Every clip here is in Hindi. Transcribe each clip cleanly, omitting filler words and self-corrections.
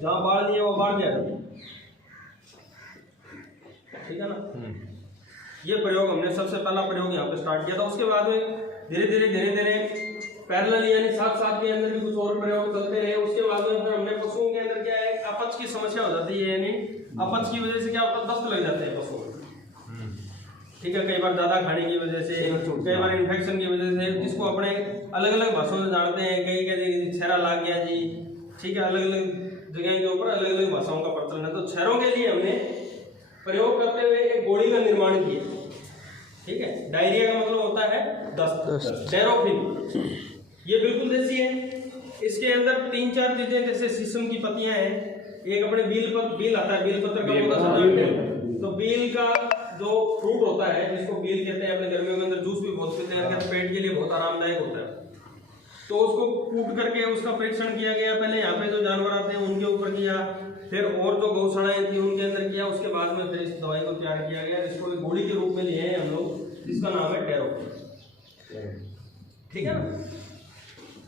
जहाँ बाढ़ नहीं है वो बाढ़ जाएगा, ठीक है ना। ये प्रयोग हमने सबसे पहला प्रयोग यहाँ पे स्टार्ट किया था। उसके बाद में धीरे धीरे पैरेलल यानी साथ के अंदर भी कुछ और प्रयोग चलते रहे। उसके बाद में फिर हमने पशुओं के अंदर क्या है, अपच की समस्या हो जाती है, यानी अपच की वजह से क्या होता है, दस्त लग जाते हैं पशुओं को, ठीक है। कई बार ज्यादा खाने की वजह से, कई बार इन्फेक्शन की वजह से, जिसको अपने अलग अलग भाषाओं में जानते हैं। कई कहते छेरा लाग गया जी, ठीक है। अलग अलग जगह के ऊपर अलग अलग भाषाओं का प्रचलन है। तो छेरों के लिए हमने प्रयोग करते हुए एक गोली का निर्माण किया, ठीक है। डायरिया का मतलब होता है दस्त, डेरोफिन। ये बिल्कुल देसी है। इसके अंदर 3-4 चीजें, जैसे शीशम की पत्तियां हैं, एक अपने बील आता है, बील पत्र का पौधा है। तो बील का जो फ्रूट होता है, जिसको बील कहते हैं, अपने गर्मियों के अंदर जूस भी बहुत पीते हैं, पेट के लिए बहुत आरामदायक होता है। तो उसको कूट करके उसका परीक्षण किया गया। पहले यहाँ पे जो जानवर आते हैं उनके ऊपर किया, फिर और जो गौशालाएं थी उनके अंदर किया। उसके बाद में फिर इस दवाई को तैयार किया गया, जिसको एक गोली के रूप में लिए हैं हम लोग, जिसका नाम है टेरोफिन, ठीक है ना।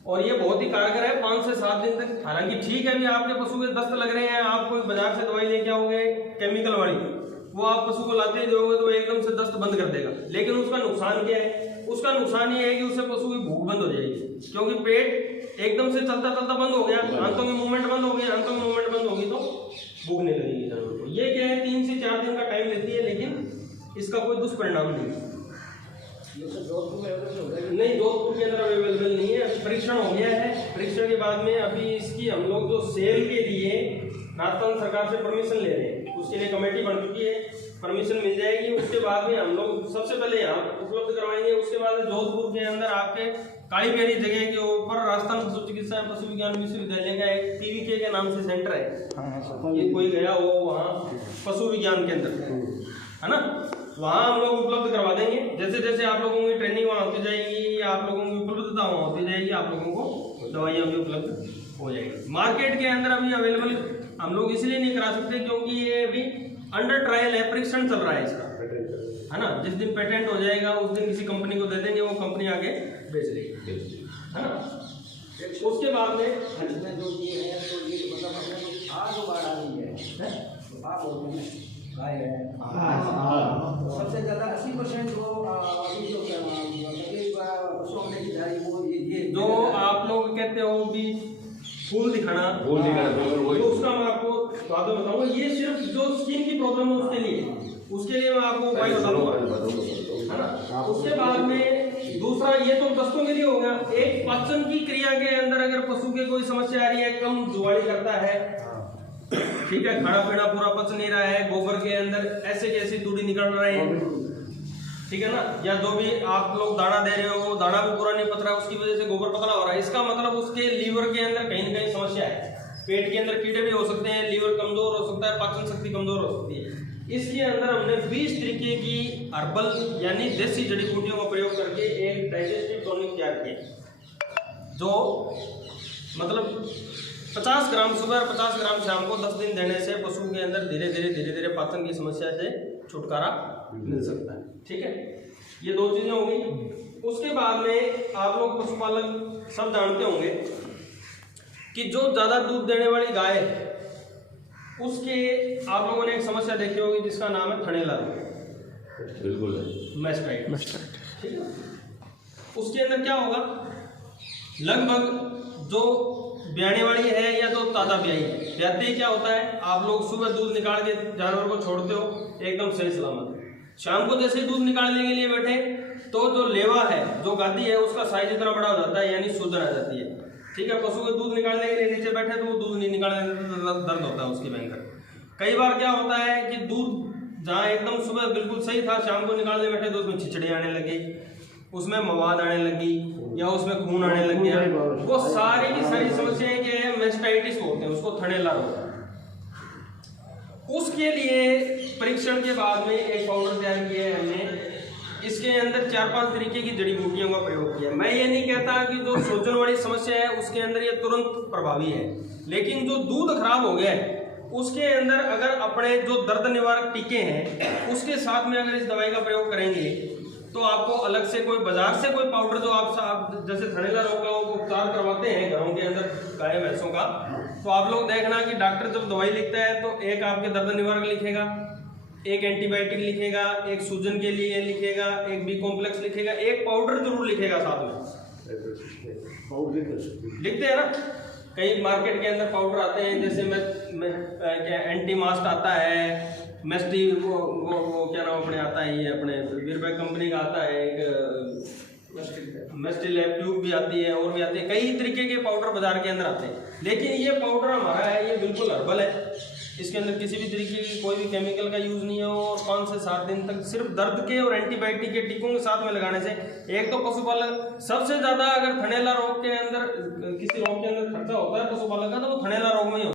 और ये बहुत ही कारगर है 5 से 7 दिन तक। हालांकि ठीक है, अभी आपके पशु के दस्त लग रहे हैं, आप कोई बाजार से दवाई लेके आओगे केमिकल वाली, वो आप पशु को लाते दोगे तो एकदम से दस्त बंद कर देगा। लेकिन उसका नुकसान क्या है? उसका नुकसान ये है कि उससे पशु की भूख बंद हो जाएगी, क्योंकि पेट एकदम से चलता बंद हो गया, आंतों की मूवमेंट बंद हो गई, आंतों की मूवमेंट बंद होगी तो भूख नहीं लगेगी जानवर को। ये क्या है, 3 से 4 दिन का टाइम लेती है, लेकिन इसका कोई दुष्परिणाम नहीं है। नहीं, जोधपुर के अंदर अवेलेबल नहीं है। परीक्षण हो गया है, परीक्षण के बाद में अभी इसकी हम लोग जो सेल के लिए राजस्थान सरकार से परमिशन ले रहे हैं, उसके लिए कमेटी बन चुकी है, परमिशन मिल जाएगी। उसके बाद में हम लोग सबसे पहले यहाँ उपलब्ध करवाएंगे। उसके बाद जोधपुर के अंदर आपके काली पेरी जगह के ऊपर राजस्थान पशु चिकित्सा एवं पशु विज्ञान विश्वविद्यालय का एक पीवीके के नाम से सेंटर है। ये कोई गया हो वहाँ पशु विज्ञान के अंदर, है ना, वहाँ हम लोग उपलब्ध करवा देंगे। जैसे जैसे आप लोगों की ट्रेनिंग वहाँ होती जाएगी, आप लोगों की उपलब्धता वहाँ होती जाएगी, आप लोगों को दवाइयाँ भी उपलब्ध हो जाएगी। मार्केट के अंदर अभी अवेलेबल हम लोग इसलिए नहीं करा सकते क्योंकि ये अभी अंडर ट्रायल है, परीक्षण चल रहा है इसका, है ना। जिस दिन पेटेंट हो जाएगा उस दिन किसी कंपनी को दे देंगे, वो कंपनी आगे बेच लेगी, है ना। उसके बाद में जो ये है तो ये मतलब आज बाढ़ आ रही है, आप बोलते हैं गाय है, सबसे ज़्यादा 80% जो अभी जो पशुओं में की जा रही वो ये जो आप लोग कहते हो भी फूल दिखाना, तो उसका मैं आपको बात बताऊंगा। ये सिर्फ जो स्किन की प्रॉब्लम है उसके लिए मैं आपको उपाय बताऊंगा, है ना। उसके बाद में दूसरा, ये तो दस्तों के लिए हो गया। एक पाचन की क्रिया के अंदर अगर पशु के कोई समस्या आ रही है, कम जुआड़ी करता है, ठीक है, खाना पीना पूरा पच नहीं रहा है, गोबर के अंदर ऐसे कैसी दूरी निकल रहे हैं, ठीक है ना, या जो भी आप लोग दाना दे रहे हो दाना भी पूरा नहीं पच रहा, उसकी वजह से गोबर पतला हो रहा है, इसका मतलब उसके लीवर के अंदर कहीं ना कहीं समस्या है। पेट के अंदर कीड़े भी हो सकते हैं, लीवर कमजोर हो सकता है, पाचन शक्ति कमजोर हो सकती है। इसके अंदर हमने 20 तरीके की हर्बल यानी देसी जड़ी बूटियों का प्रयोग करके एक डाइजेस्टिव टॉनिक तैयार किया, जो मतलब 50 ग्राम सुबह और 50 ग्राम शाम को 10 दिन देने से पशु के अंदर धीरे धीरे पाचन की समस्या से छुटकारा मिल सकता है, ठीक है। ये 2 चीजें हो गई। उसके बाद में आप लोग पशुपालक सब जानते होंगे कि जो ज्यादा दूध देने वाली गाय है उसके आप लोगों ने एक समस्या देखी होगी जिसका नाम है थनेला, बिल्कुल मैस्टाइटिस, ठीक है। उसके अंदर क्या होगा, लगभग जो ब्याने वाली है या तो ताज़ा ब्याई है, ब्याते ही क्या होता है, आप लोग सुबह दूध निकाल के जानवर को छोड़ते हो एकदम सही सलामत, शाम को जैसे दूध निकालने के लिए बैठे तो जो लेवा है, जो गादी है, उसका साइज इतना बड़ा हो जाता है, यानी सूजन आ जाती है, ठीक है। पशु के दूध निकालने के लिए नीचे बैठे तो वो दूध नहीं निकालने, दर्द होता है उसकी भयंकर। कई बार क्या होता है कि दूध जहाँ एकदम सुबह बिल्कुल सही था, शाम को निकालने बैठे तो उसमें छिचड़े आने लगे, उसमें मवाद आने लगी, या उसमें खून आने लग गया। वो सारी की सारी समस्याएं क्या है, मैस्टाइटिस बोलते हैं उसको, थनेला रोग। उसके लिए परीक्षण के बाद में एक पाउडर तैयार किया है हमने, इसके अंदर 4-5 तरीके की जड़ी बूटियों का प्रयोग किया। मैं ये नहीं कहता कि जो सूजन वाली समस्या है उसके अंदर ये तुरंत प्रभावी है, लेकिन जो दूध खराब हो गया है उसके अंदर अगर अपने जो दर्द निवारक टीके हैं उसके साथ में अगर इस दवाई का प्रयोग करेंगे तो आपको अलग से कोई बाजार से कोई पाउडर जो आप जैसे थनैला रोग का वो उपचार करवाते हैं घरों के अंदर गाय भैंसों का, तो आप लोग देखना कि डॉक्टर जब दवाई लिखता है तो एक आपके दर्द निवारक लिखेगा, एक एंटीबायोटिक लिखेगा, एक सूजन के लिए लिखेगा, एक बी कॉम्प्लेक्स लिखेगा, एक पाउडर जरूर लिखेगा साथ में। लिखते हैं ना, कई मार्केट के अंदर पाउडर आते हैं, जैसे एंटी मास्ट आता है, मेस्टी वो क्या नाम अपने आता है, ये अपने वीरबैग कंपनी का आता है, एक मेस्टी लैब ट्यूब भी आती है और भी आती है, कई तरीके के पाउडर बाजार के अंदर आते हैं। लेकिन ये पाउडर हमारा है, ये बिल्कुल हर्बल है, इसके अंदर किसी भी तरीके की कोई भी केमिकल का यूज नहीं है और 5 से 7 दिन तक सिर्फ दर्द के और एंटीबायोटिक के टीकों के साथ में लगाने से एक तो पशुपालक सबसे ज्यादा अगर थनैला रोग के अंदर किसी रोग के अंदर खर्चा होता है पशुपालक का, तो वो थनैला रोग में ही होता है।